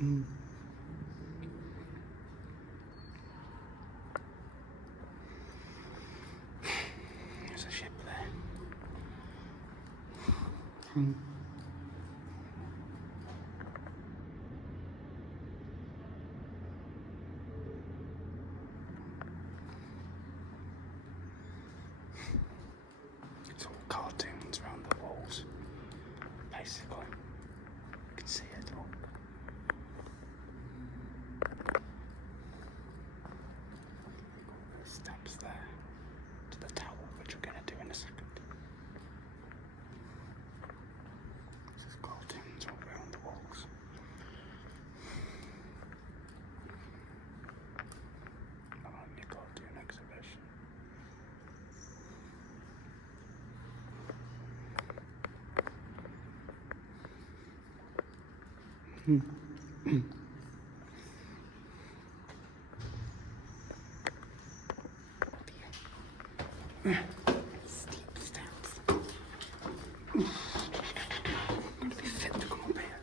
Mm. There's a ship there. Mm. It's all cartoons around the walls, basically. You can see it all. There's steps there to the tower, which we're going to do in a second. There's cartoons all around the walls. Alanya cartoon exhibition. Steep steps. Gotta be fit to come up here.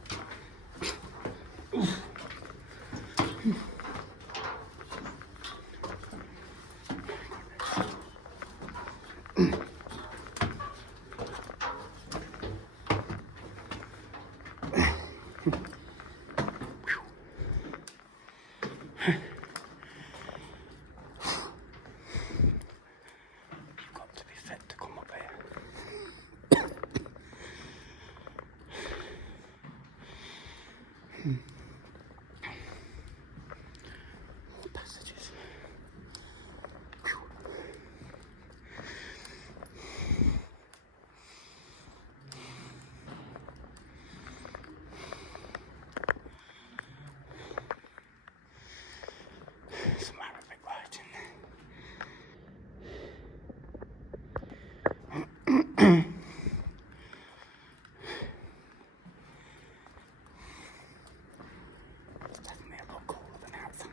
Got to be fit to come up here. More passages. Some Arabic writing. It's definitely a lot cooler than outside.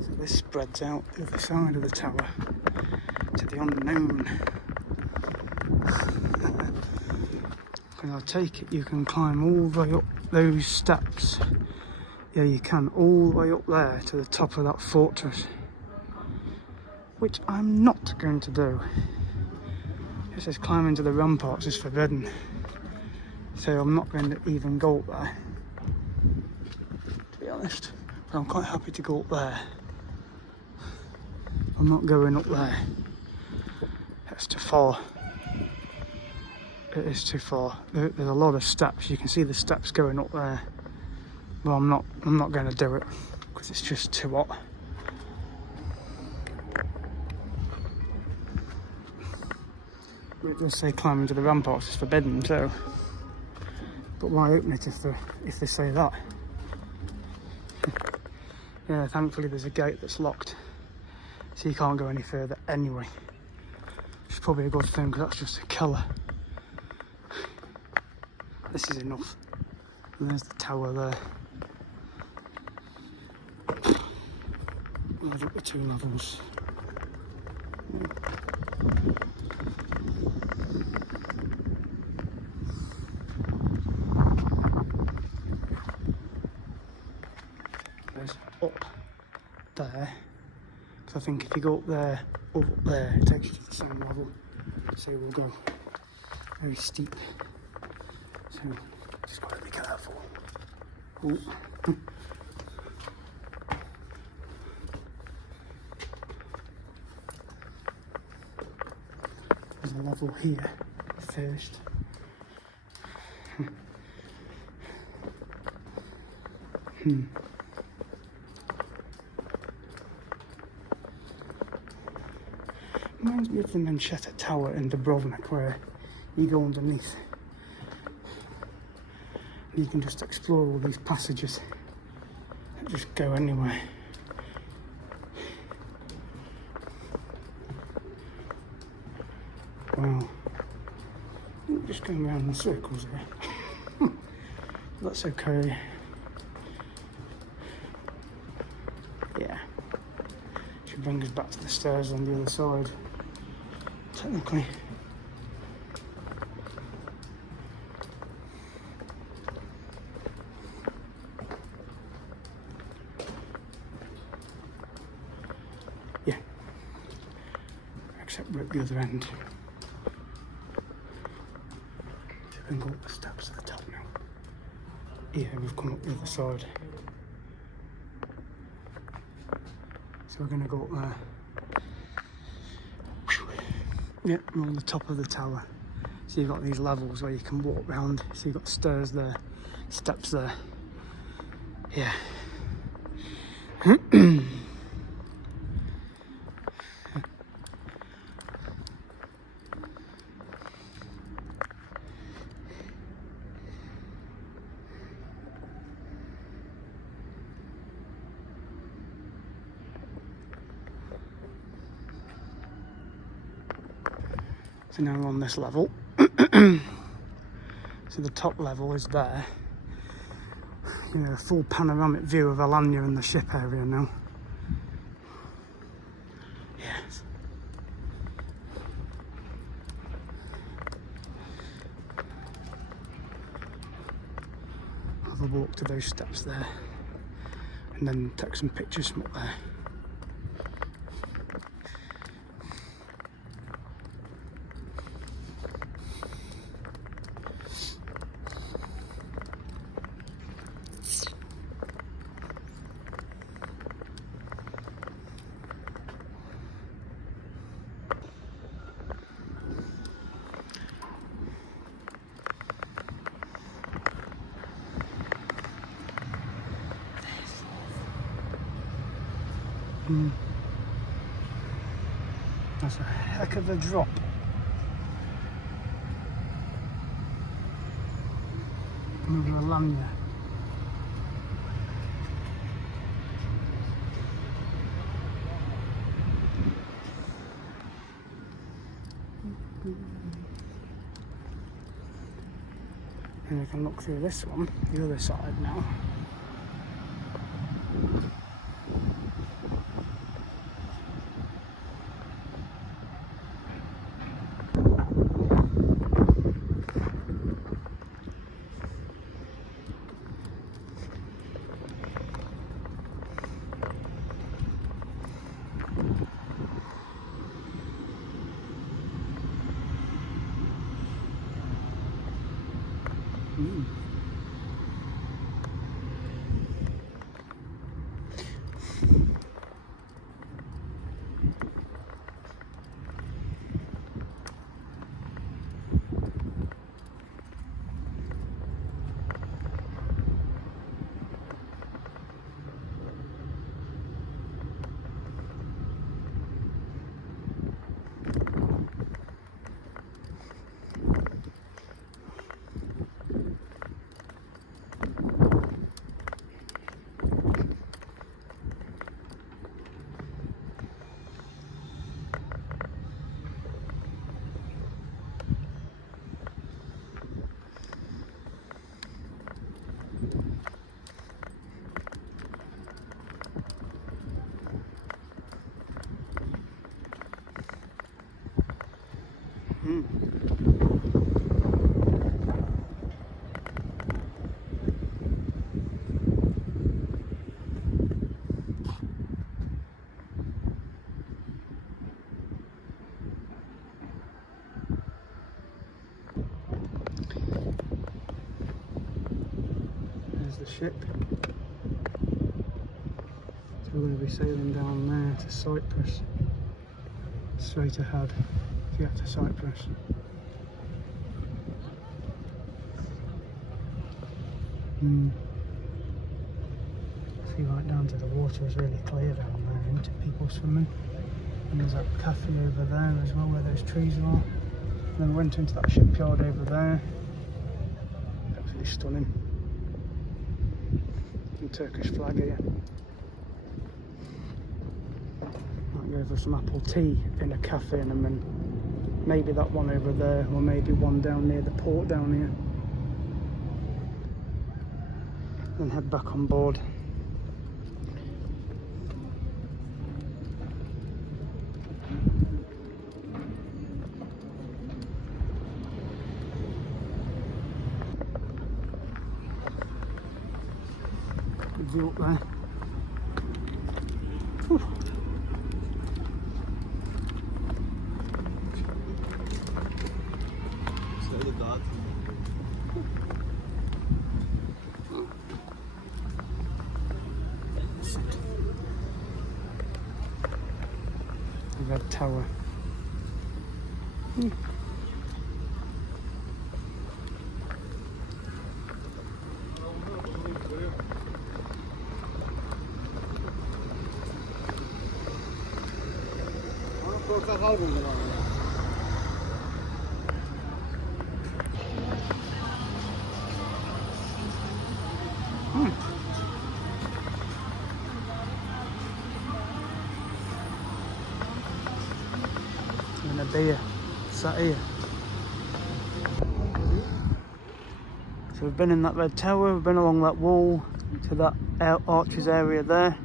So this spreads out the other side of the tower to the unknown. And I take it you can climb all the way up those steps. Yeah, you can, all the way up there to the top of that fortress. Which I'm not going to do. It says climbing to the ramparts is forbidden. So I'm not going to even go up there, to be honest. But I'm quite happy to go up there. I'm not going up there. It's too far. It is too far. There's a lot of steps. You can see the steps going up there. But I'm not going to do it because it's just too hot. It does say climbing to the ramparts is forbidden, so. But why open it if they say that? Yeah, thankfully there's a gate that's locked, so you can't go any further anyway. Which is probably a good thing because that's just a killer. This is enough. And there's the tower there. There's up the 2 levels. There's up there. So I think if you go up there, or up there, it takes you to the same level. So we'll go very steep. So just got to be careful. Ooh. There's a level here first. Reminds me of the Manchetta Tower in Dubrovnik where you go underneath. You can just explore all these passages and just go anywhere. Wow. I'm just going around in circles here. That's okay. Yeah. Should bring us back to the stairs on the other side, technically. Yeah. Except we're at the other end. So we can go up the steps to the top now. Yeah, we've come up the other side. So we're going to go up there. Yeah, we're on the top of the tower. So you've got these levels where you can walk round. So you've got stairs there, steps there. Yeah. So now we're on this level. So the top level is there. You know, a full panoramic view of Alanya and the ship area now. Yes. Have a walk to those steps there, and then take some pictures from up there. That's a heck of a drop. Over Alanya. And we can look through this one, the other side now. There's the ship. So we're going to be sailing down there to Cyprus. Straight ahead to get to Cyprus. See, right down to the water is really clear down there, into people swimming. And there's that cafe over there as well where those trees are. And then we went into that shipyard over there. Absolutely stunning. And Turkish flag here. Might go for some apple tea in a cafe and then maybe that one over there, or maybe one down near the port down here. Then head back on board. view up there. Whew. The red tower. And a beer sat here. So we've been in that red tower, we've been along that wall to that arches area there.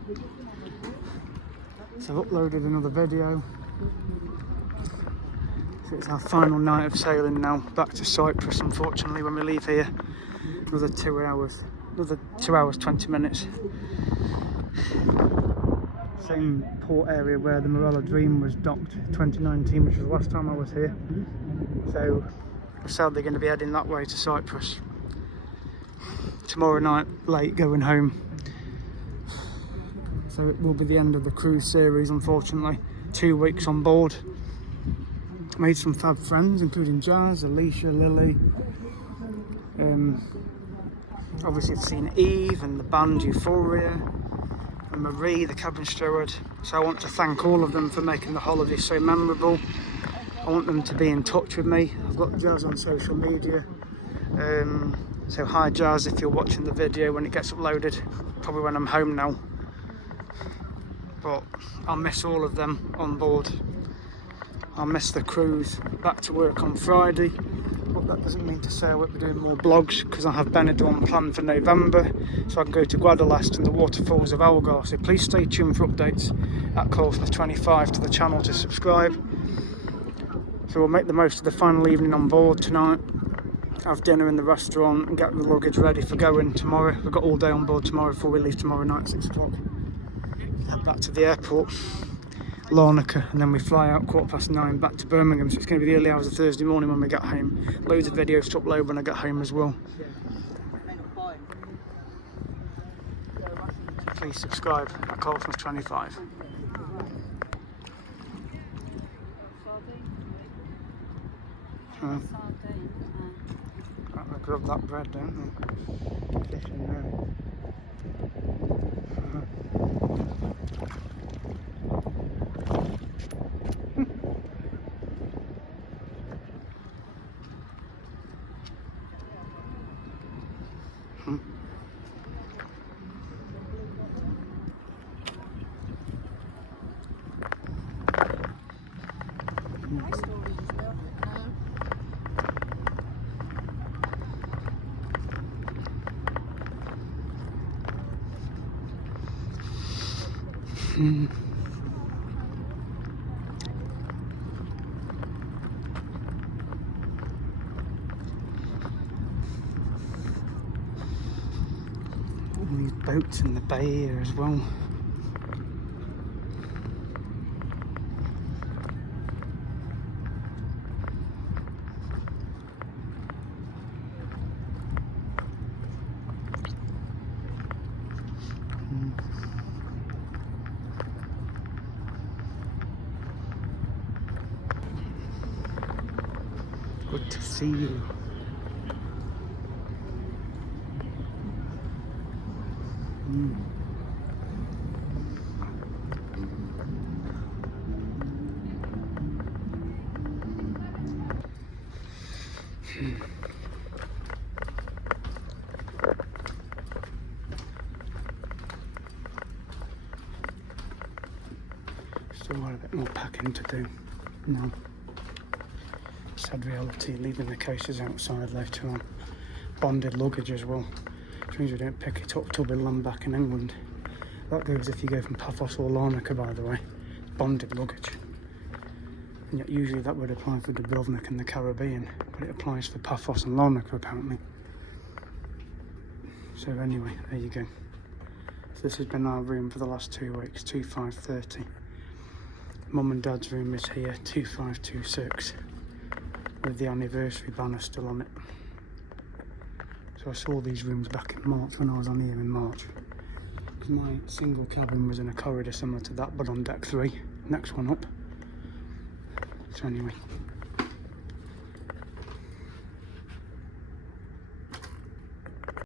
So I've uploaded another video. So it's our final night of sailing now, back to Cyprus unfortunately when we leave here. Another 2 hours, 20 minutes. Same port area where the Morella Dream was docked 2019, which was the last time I was here. So we're sadly going to be heading that way to Cyprus. Tomorrow night, late going home. So it will be the end of the cruise series unfortunately. 2 weeks on board. Made some fab friends including Jazz, Alicia, Lily. Obviously I've seen Eve and the band Euphoria. And Marie, the cabin steward. So I want to thank all of them for making the holiday so memorable. I want them to be in touch with me. I've got Jazz on social media. So hi Jazz if you're watching the video when it gets uploaded. Probably when I'm home now. But I'll miss all of them on board. I'll miss the cruise. Back to work on Friday. But that doesn't mean to say I won't be doing more vlogs because I have Benidorm planned for November, so I can go to Guadalest and the waterfalls of Algar. So please stay tuned for updates at Corfless25 to the channel to subscribe. So we'll make the most of the final evening on board tonight, have dinner in the restaurant and get the luggage ready for going tomorrow. We've got all day on board tomorrow before we leave tomorrow night at 6 o'clock. Head back to the airport, Larnaca, and then we fly out 9:15 back to Birmingham, so it's going to be the early hours of Thursday morning when we get home. Loads of videos to upload when I get home as well. So please subscribe at Corfless25. They grab that bread, don't they? Fish in there. And these boats in the bay here as well. Good to see you. Still got a bit more packing to do. No. Sad reality, leaving the cases outside later on. Bonded luggage as well, which means we don't pick it up till we land back in England. That goes if you go from Paphos or Larnaca, by the way. It's bonded luggage. And yet usually that would apply for Dubrovnik and the Caribbean, but it applies for Paphos and Larnaca apparently. So anyway, there you go. So this has been our room for the last 2 weeks, 2530. Mum and Dad's room is here, 2526, with the anniversary banner still on it. So I saw these rooms back in March when I was on here in March. My single cabin was in a corridor similar to that, but on deck 3, next one up. So anyway,